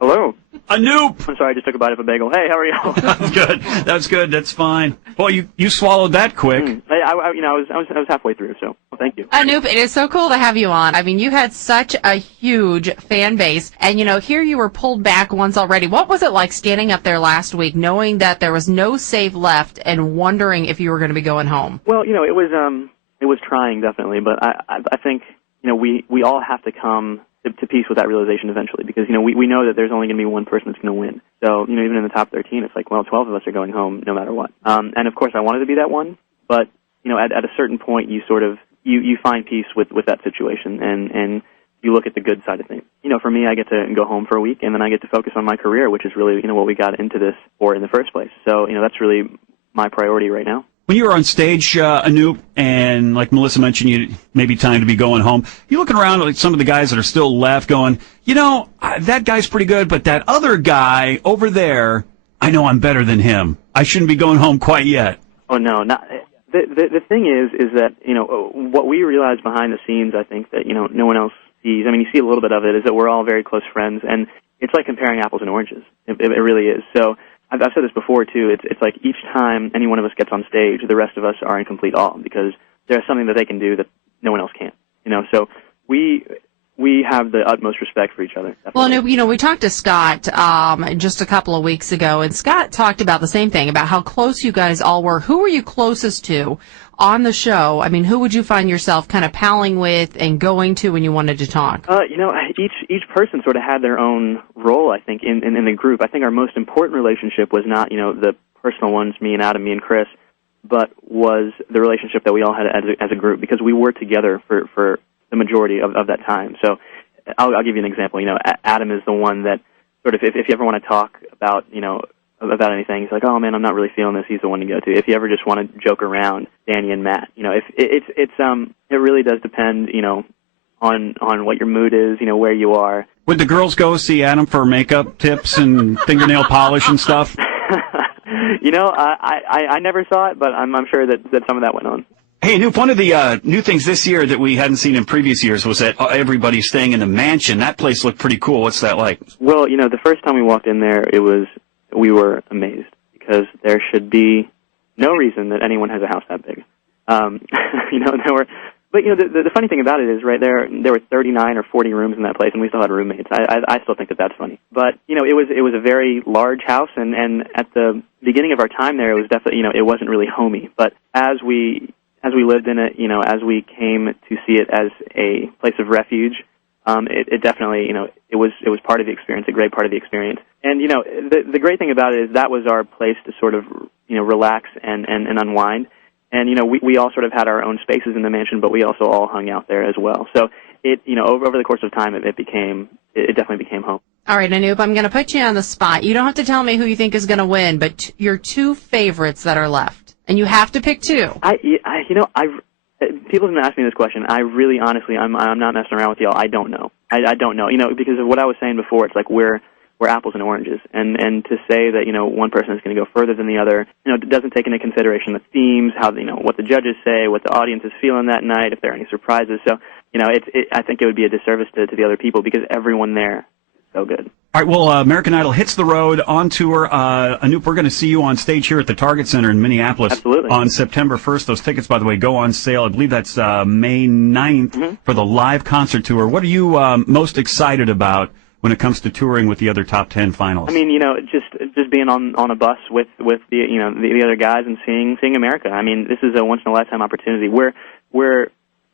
Hello. Anoop! I'm sorry, I just took a bite of a bagel. Hey, how are you? That's good. That's good. That's fine. Well, you swallowed that quick. Hey, I was halfway through, so thank you. Anoop, it is so cool to have you on. I mean, you had such a huge fan base, and here you were pulled back once already. What was it like standing up there last week, knowing that there was no save left, and wondering if you were going to be going home? Well, it was trying definitely, but I think we all have to come to peace with that realization eventually, because we know that there's only going to be one person that's going to win. So even in the top 13, it's like, well, 12 of us are going home no matter what. And of course, I wanted to be that one, but at a certain point, you sort of you find peace with that situation, and you look at the good side of things. For me, I get to go home for a week, and then I get to focus on my career, which is really what we got into this for in the first place. So that's really my priority right now. When you were on stage, Anoop, and like Melissa mentioned, you maybe time to be going home. You looking around at some of the guys that are still left, going, that guy's pretty good, but that other guy over there, I know I'm better than him. I shouldn't be going home quite yet. Oh no, not. The thing is that what we realize behind the scenes, I think that no one else sees. I mean, you see a little bit of it, is that we're all very close friends, and it's like comparing apples and oranges. It really is. So. I've said this before, too. It's like each time any one of us gets on stage, the rest of us are in complete awe, because there's something that they can do that no one else can. So we have the utmost respect for each other. Definitely. Well, we talked to Scott just a couple of weeks ago, and Scott talked about the same thing, about how close you guys all were. Who were you closest to on the show? I mean, who would you find yourself kind of palling with and going to when you wanted to talk? Each person sort of had their own role, I think, in the group. I think our most important relationship was not, the personal ones, me and Adam, me and Chris, but was the relationship that we all had as a group, because we were together for the majority of that time. So I'll give you an example. Adam is the one that sort of, if you ever want to talk about, about anything, he's like, oh man, I'm not really feeling this, he's the one to go to. If you ever just want to joke around, Danny and Matt. If it really does depend, on what your mood is, where you are. Would the girls go see Adam for makeup tips and fingernail polish and stuff? I never saw it, but I'm sure that some of that went on. Hey, Anoop, one of the new things this year that we hadn't seen in previous years was that everybody's staying in the mansion. That place looked pretty cool. What's that like? Well, the first time we walked in there, we were amazed, because there should be no reason that anyone has a house that big. But the funny thing about it is, right there were 39 or 40 rooms in that place, and we still had roommates. I still think that that's funny. But it was a very large house, and at the beginning of our time there, it was definitely it wasn't really homey. But as we lived in it, as we came to see it as a place of refuge, it definitely it was part of the experience, a great part of the experience. And the great thing about it is that was our place to sort of relax and unwind. And we all sort of had our own spaces in the mansion, but we also all hung out there as well. So it over the course of time, it definitely became home. All right, Anoop, I'm going to put you on the spot. You don't have to tell me who you think is going to win, but your two favorites that are left, and you have to pick two. People have been asking me this question. I really, honestly, I'm not messing around with y'all. I don't know. I don't know. Because of what I was saying before, it's like we're apples and oranges, and to say that one person is going to go further than the other, it doesn't take into consideration the themes, how what the judges say, what the audience is feeling that night, if there are any surprises. So I think it would be a disservice to the other people, because everyone there is so good. All right, well, American Idol hits the road on tour. Anoop, we're going to see you on stage here at the Target Center in Minneapolis. Absolutely. On September 1st. Those tickets, by the way, go on sale. I believe that's May 9th for the live concert tour. What are you most excited about when it comes to touring with the other top 10 finalists? I mean, just being on a bus with the other guys and seeing America. I mean, this is a once in a lifetime opportunity. We're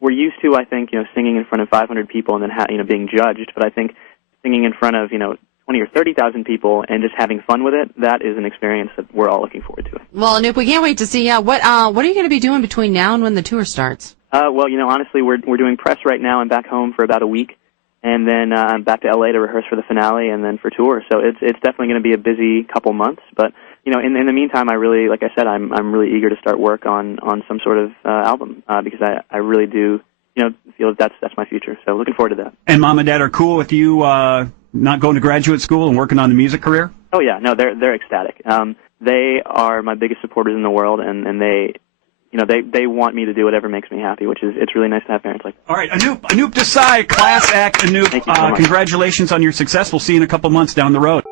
used to, I think, singing in front of 500 people and then being judged. But I think singing in front of 20 or 30,000 people and just having fun with it, that is an experience that we're all looking forward to. Well, Anoop, we can't wait to see. What are you going to be doing between now and when the tour starts? Well, honestly, we're doing press right now. I'm back home for about a week. And then I'm back to L.A. to rehearse for the finale and then for tour. So it's definitely going to be a busy couple months. But, in the meantime, I really, like I said, I'm really eager to start work on some sort of album because I really do, feel that that's my future. So looking forward to that. And Mom and Dad are cool with you not going to graduate school and working on the music career? Oh, yeah. No, they're ecstatic. They are my biggest supporters in the world, and they, they want me to do whatever makes me happy, it's really nice to have parents like that. All right, Anoop Desai, class act, Anoop. Thank you so much. Congratulations on your success. We'll see you in a couple months down the road.